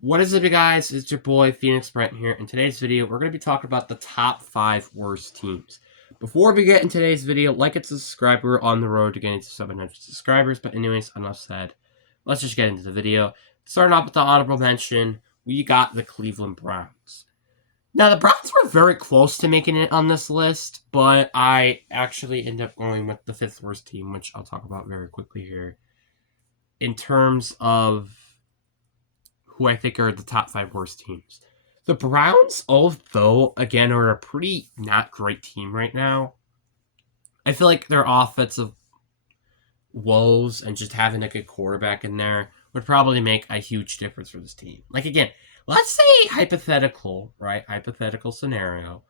What is up, you guys? It's your boy Phoenix Brent here. In today's video, we're going to be talking about the top 5 worst teams. Before we get in today's video, like and subscribe. We're on the road to getting to 700 subscribers. But anyways, enough said. Let's just get into the video. Starting off with the honorable mention, we got the Cleveland Browns. Now, the Browns were very close to making it on this list, but I actually ended up going with the 5th worst team, which I'll talk about very quickly here. In terms of who I think are the top 5 worst teams. The Browns, although, again, are a pretty not great team right now, I feel like their offensive woes and just having a good quarterback in there would probably make a huge difference for this team. Like, again, let's say hypothetical, right? Hypothetical scenario.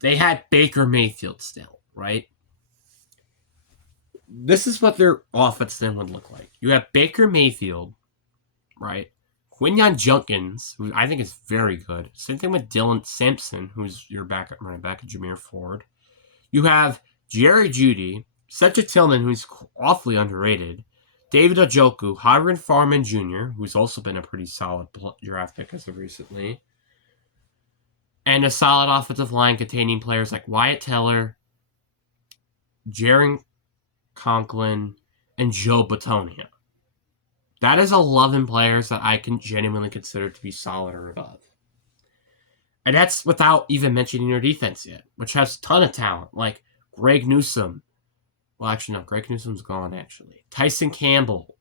They had Baker Mayfield still, right? This is what their offense then would look like. You have Baker Mayfield, right? Quinyon Judkins, who I think is very good. Same thing with Dylan Sampson, who's your backup running back, and Jameer Ford. You have Jerry Jeudy, Cedric Tillman, who's awfully underrated. David Njoku, Hiram Farman Jr., who's also been a pretty solid draft pick as of recently. And a solid offensive line containing players like Wyatt Teller, Jaron Conklin, and Joe Bitonio. That is 11 players that I can genuinely consider to be solid or above. And that's without even mentioning your defense yet, which has a ton of talent, like Greg Newsome. Well, actually, no, Greg Newsome's gone, actually. Tyson Campbell,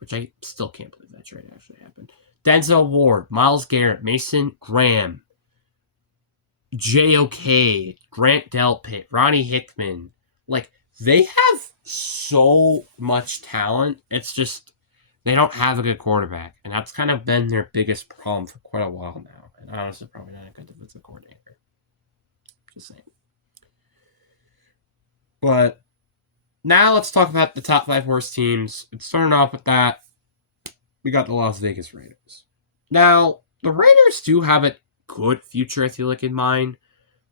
which I still can't believe that trade actually happened. Denzel Ward, Myles Garrett, Mason Graham, J.O.K., Grant Delpit, Ronnie Hickman. Like, they have so much talent. It's just they don't have a good quarterback, and that's kind of been their biggest problem for quite a while now. And honestly, probably not a good defensive coordinator. Just saying. But now let's talk about the top 5 worst teams. And starting off with that, we got the Las Vegas Raiders. Now, the Raiders do have a good future, I feel like, in mind.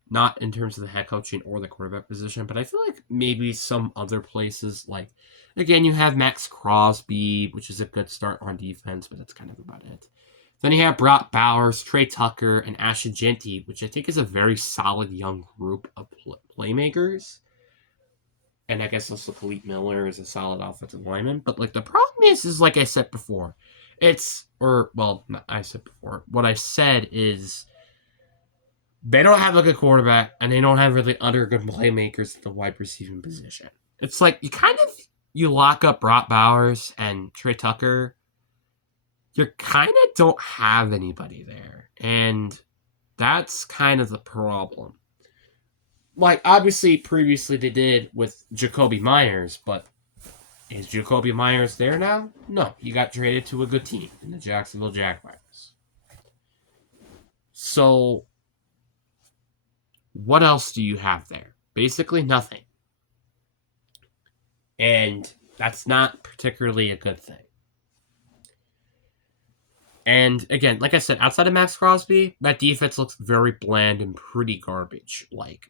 Not in terms of the head coaching or the quarterback position, but I feel like maybe some other places, like, again, you have Max Crosby, which is a good start on defense, but that's kind of about it. Then you have Brock Bowers, Trey Tucker, and Ashton Jeanty, which I think is a very solid young group of playmakers. And I guess also Khalid Miller is a solid offensive lineman. But, like, the problem is like I said before, what I said is they don't have a good quarterback, and they don't have really other good playmakers at the wide receiving position. It's like you lock up Brock Bowers and Trey Tucker, you kind of don't have anybody there, and that's kind of the problem. Like, obviously, previously they did with Jakobi Meyers, but is Jakobi Meyers there now? No, he got traded to a good team in the Jacksonville Jaguars. So what else do you have there? Basically nothing. And that's not particularly a good thing. And again, like I said, outside of Max Crosby, that defense looks very bland and pretty garbage. Like,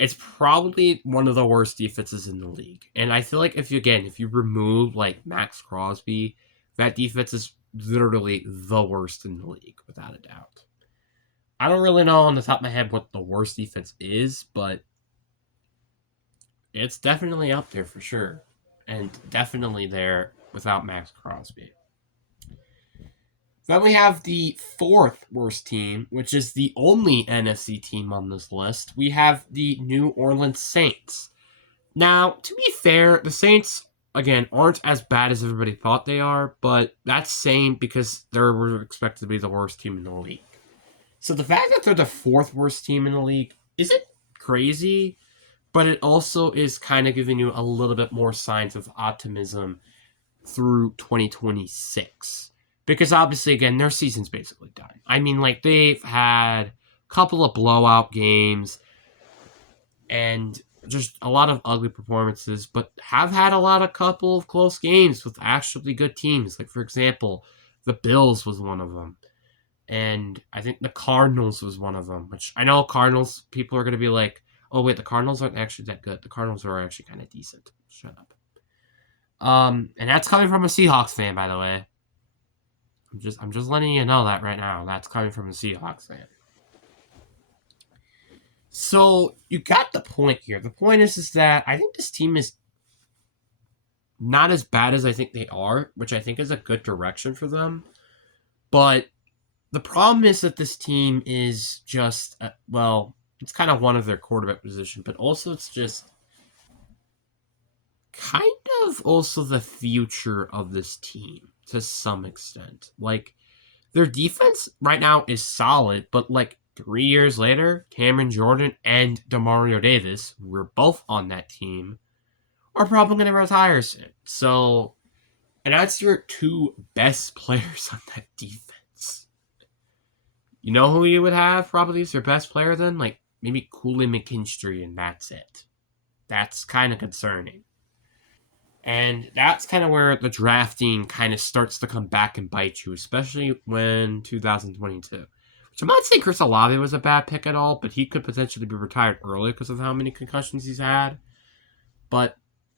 it's probably one of the worst defenses in the league. And I feel like if you remove like Max Crosby, that defense is literally the worst in the league, without a doubt. I don't really know on the top of my head what the worst defense is, but it's definitely up there for sure. And definitely there without Max Crosby. Then we have the 4th worst team, which is the only NFC team on this list. We have the New Orleans Saints. Now, to be fair, the Saints, again, aren't as bad as everybody thought they are, but that's saying because they were expected to be the worst team in the league. So the fact that they're the 4th worst team in the league isn't crazy, but it also is kind of giving you a little bit more signs of optimism through 2026. Because obviously, again, their season's basically done. I mean, like, they've had a couple of blowout games and just a lot of ugly performances, but have had a couple of close games with actually good teams. Like, for example, the Bills was one of them. And I think the Cardinals was one of them, which I know Cardinals, people are going to be like, oh, wait, the Cardinals aren't actually that good. The Cardinals are actually kind of decent. Shut up. And that's coming from a Seahawks fan, by the way. I'm just letting you know that right now. That's coming from a Seahawks fan. So you got the point here. The point is that I think this team is not as bad as I think they are, which I think is a good direction for them. But the problem is that this team is just, well, it's kind of one of their quarterback position, but also it's just kind of also the future of this team to some extent. Like, their defense right now is solid, but like 3 years later, Cameron Jordan and Demario Davis, who were both on that team, are probably going to retire soon. So, and that's your two best players on that defense. You know who you would have probably as your best player then? Like maybe Cooley McKinstry, and that's it. That's kind of concerning. And that's kind of where the drafting kind of starts to come back and bite you, especially when 2022. Which I'm not saying Chris Olave was a bad pick at all, but he could potentially be retired early because of how many concussions he's had. But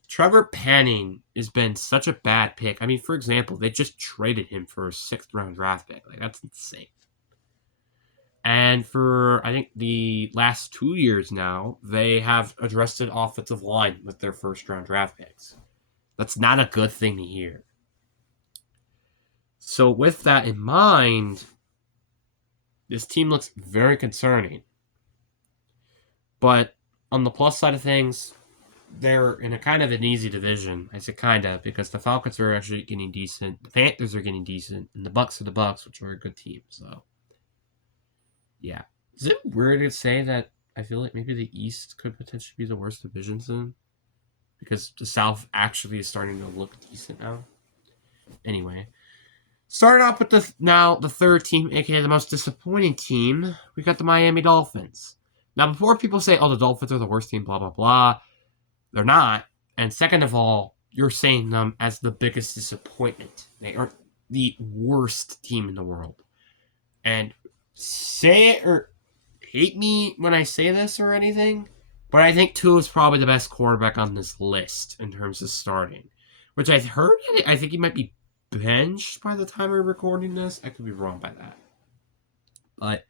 Trevor Penning has been such a bad pick. I mean, for example, they just traded him for a 6th-round draft pick. Like, that's insane. And for, I think, the last 2 years now, they have addressed an offensive line with their first-round draft picks. That's not a good thing to hear. So with that in mind, this team looks very concerning. But on the plus side of things, they're in a kind of an easy division. I say kind of, because the Falcons are actually getting decent, the Panthers are getting decent, and the Bucks are the Bucks, which are a good team. So, yeah. Is it weird to say that I feel like maybe the East could potentially be the worst division soon? Because the South actually is starting to look decent now. Anyway, starting off with the third team, aka the most disappointing team, we got the Miami Dolphins. Now, before people say, "Oh, the Dolphins are the worst team," blah blah blah, they're not. And second of all, you're saying them as the biggest disappointment. They aren't the worst team in the world. And say it or hate me when I say this or anything, but I think Tua is probably the best quarterback on this list in terms of starting. Which I heard, I think he might be benched by the time we're recording this. I could be wrong by that. But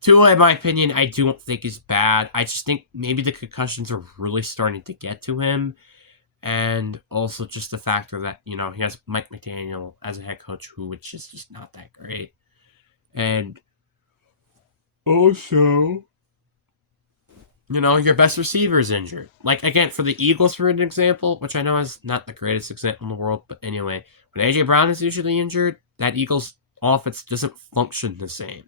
Tua, in my opinion, I don't think is bad. I just think maybe the concussions are really starting to get to him. And also just the factor that, he has Mike McDaniel as a head coach who which is just not that great. And also, your best receiver is injured. Like, again, for the Eagles, for an example, which I know is not the greatest example in the world, but anyway, when A.J. Brown is usually injured, that Eagles offense doesn't function the same.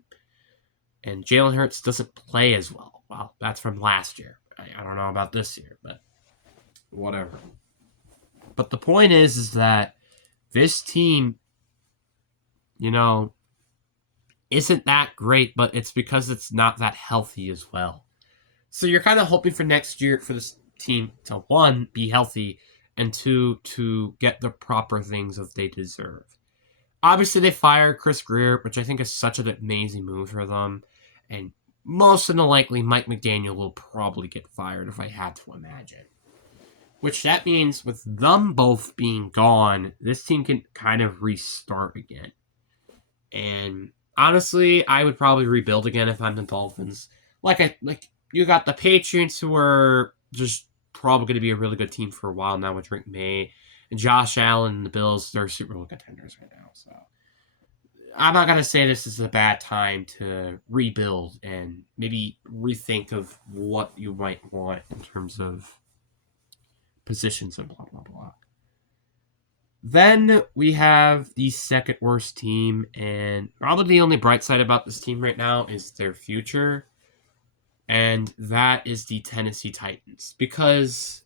And Jalen Hurts doesn't play as well. Well, that's from last year. I don't know about this year, but whatever. But the point is that this team, isn't that great, but it's because it's not that healthy as well. So you're kind of hoping for next year for this team to, one, be healthy, and two, to get the proper things that they deserve. Obviously, they fired Chris Grier, which I think is such an amazing move for them. And most than likely, Mike McDaniel will probably get fired if I had to imagine. Which that means with them both being gone, this team can kind of restart again. And honestly, I would probably rebuild again if I'm the Dolphins. Like you got the Patriots, who are just probably going to be a really good team for a while now with Drake May. And Josh Allen and the Bills, they're Super Bowl contenders right now. So I'm not going to say this is a bad time to rebuild and maybe rethink of what you might want in terms of positions and blah, blah, blah. Then we have the second worst team, and probably the only bright side about this team right now is their future, and that is the Tennessee Titans. Because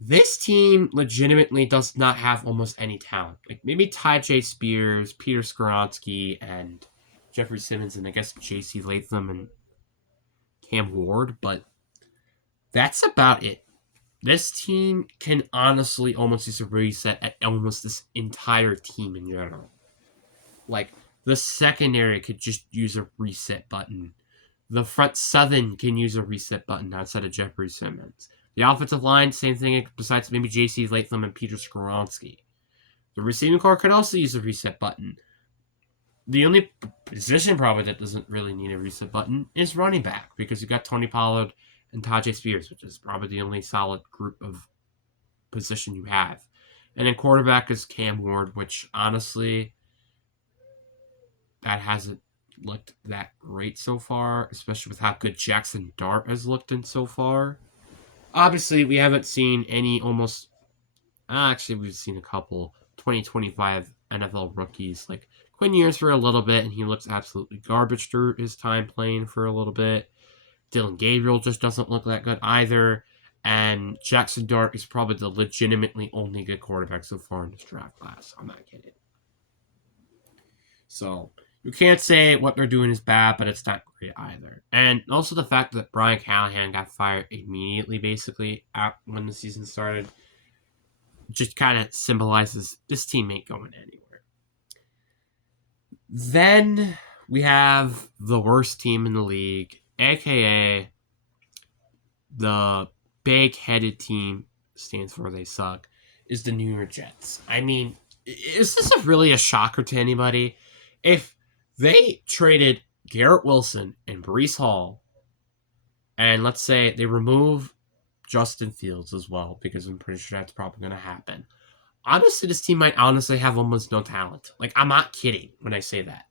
this team legitimately does not have almost any talent. Like maybe Tyjae Spears, Peter Skoronski, and Jeffrey Simmons, and I guess J.C. Latham and Cam Ward, but that's about it. This team can honestly almost use a reset at almost this entire team in general. Like, the secondary could just use a reset button. The front seven can use a reset button outside of Jeffrey Simmons. The offensive line, same thing, besides maybe J.C. Latham and Peter Skoronski. The receiving core could also use a reset button. The only position probably that doesn't really need a reset button is running back, because you've got Tony Pollard and Tajay Spears, which is probably the only solid group of position you have. And then quarterback is Cam Ward, which honestly, that hasn't looked that great so far, especially with how good Jackson Dart has looked in so far. Obviously, we haven't seen any almost. Actually, we've seen a couple 2025 NFL rookies like Quinn Ewers for a little bit, and he looks absolutely garbage through his time playing for a little bit. Dylan Gabriel just doesn't look that good either. And Jackson Dart is probably the legitimately only good quarterback so far in this draft class. I'm not kidding. So you can't say what they're doing is bad, but it's not great either. And also the fact that Brian Callahan got fired immediately, basically, when the season started, just kind of symbolizes this team ain't going anywhere. Then we have the worst team in the league, aka the big-headed team, stands for they suck, is the New York Jets. I mean, is this really a shocker to anybody? If they traded Garrett Wilson and Breece Hall, and let's say they remove Justin Fields as well, because I'm pretty sure that's probably going to happen. Honestly, this team might honestly have almost no talent. Like, I'm not kidding when I say that.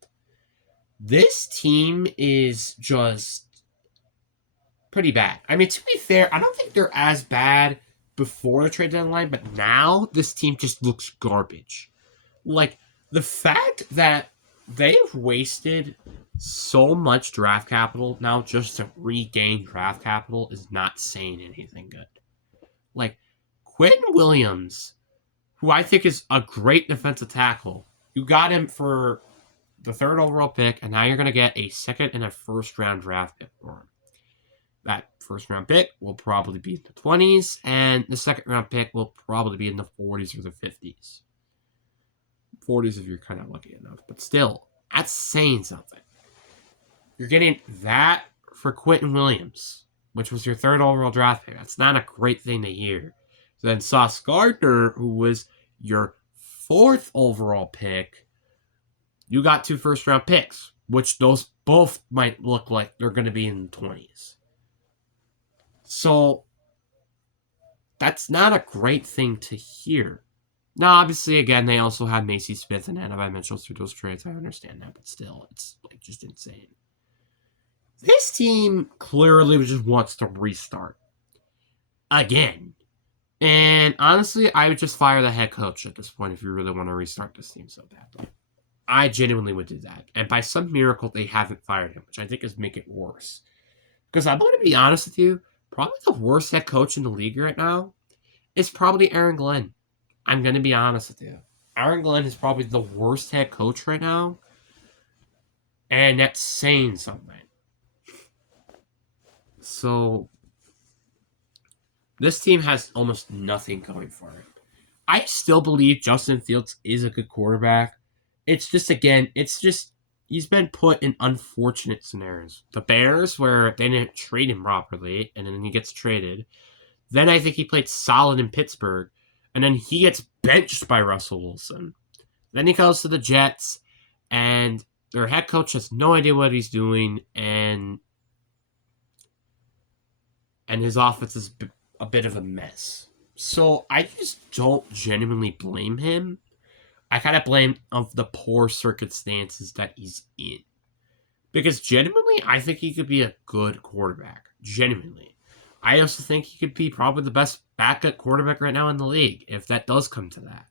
This team is just pretty bad. I mean, to be fair, I don't think they're as bad before the trade deadline, but now this team just looks garbage. Like, the fact that they've wasted so much draft capital now just to regain draft capital is not saying anything good. Like, Quentin Williams, who I think is a great defensive tackle, you got him for the 3rd overall pick, and now you're going to get a 2nd and a 1st round draft pick for him. That 1st round pick will probably be in the 20s, and the 2nd round pick will probably be in the 40s or the 50s. 40s if you're kind of lucky enough, but still, that's saying something. You're getting that for Quentin Williams, which was your 3rd overall draft pick. That's not a great thing to hear. So then Sauce Gardner, who was your 4th overall pick, you got 2 first-round picks, which those both might look like they're going to be in the 20s. So that's not a great thing to hear. Now, obviously, again, they also had Macy Smith and Annabelle Mitchell through those trades. I understand that, but still, it's like just insane. This team clearly just wants to restart again. And honestly, I would just fire the head coach at this point if you really want to restart this team so badly. I genuinely would do that. And by some miracle, they haven't fired him, which I think is make it worse. Because I'm going to be honest with you, probably the worst head coach in the league right now is probably Aaron Glenn. I'm going to be honest with you. Aaron Glenn is probably the worst head coach right now. And that's saying something. So, this team has almost nothing going for it. I still believe Justin Fields is a good quarterback. It's just, again, he's been put in unfortunate scenarios. The Bears, where they didn't trade him properly, and then he gets traded. Then I think he played solid in Pittsburgh, and then he gets benched by Russell Wilson. Then he goes to the Jets, and their head coach has no idea what he's doing, and his offense is a bit of a mess. So I just don't genuinely blame him. I kind of blame of the poor circumstances that he's in. Because genuinely, I think he could be a good quarterback. Genuinely. I also think he could be probably the best backup quarterback right now in the league, if that does come to that.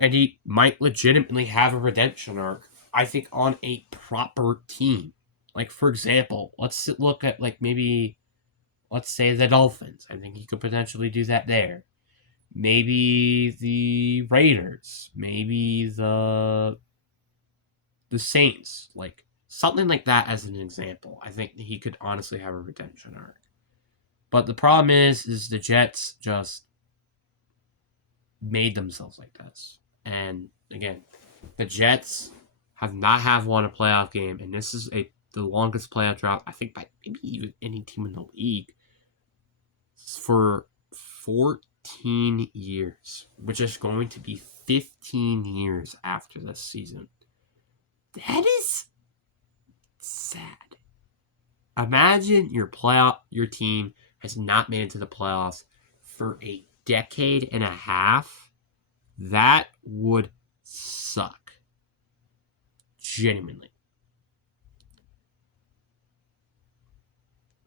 And he might legitimately have a redemption arc, I think, on a proper team. Like, for example, let's look at, like, maybe, let's say the Dolphins. I think he could potentially do that there. Maybe the Raiders. Maybe the Saints. Like, something like that as an example. I think he could honestly have a redemption arc. But the problem is the Jets just made themselves like this. And, again, the Jets have not won a playoff game, and this is the longest playoff drought, I think, by maybe even any team in the league, for 14 15 years, which is going to be 15 years after this season. That is sad. Imagine your team has not made it to the playoffs for a decade and a half. That would suck. Genuinely.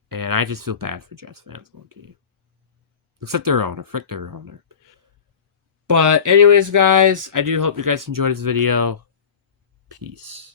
And I just feel bad for Jets fans, low-key. Except their owner. Frick their owner. But anyways, guys, I do hope you guys enjoyed this video. Peace.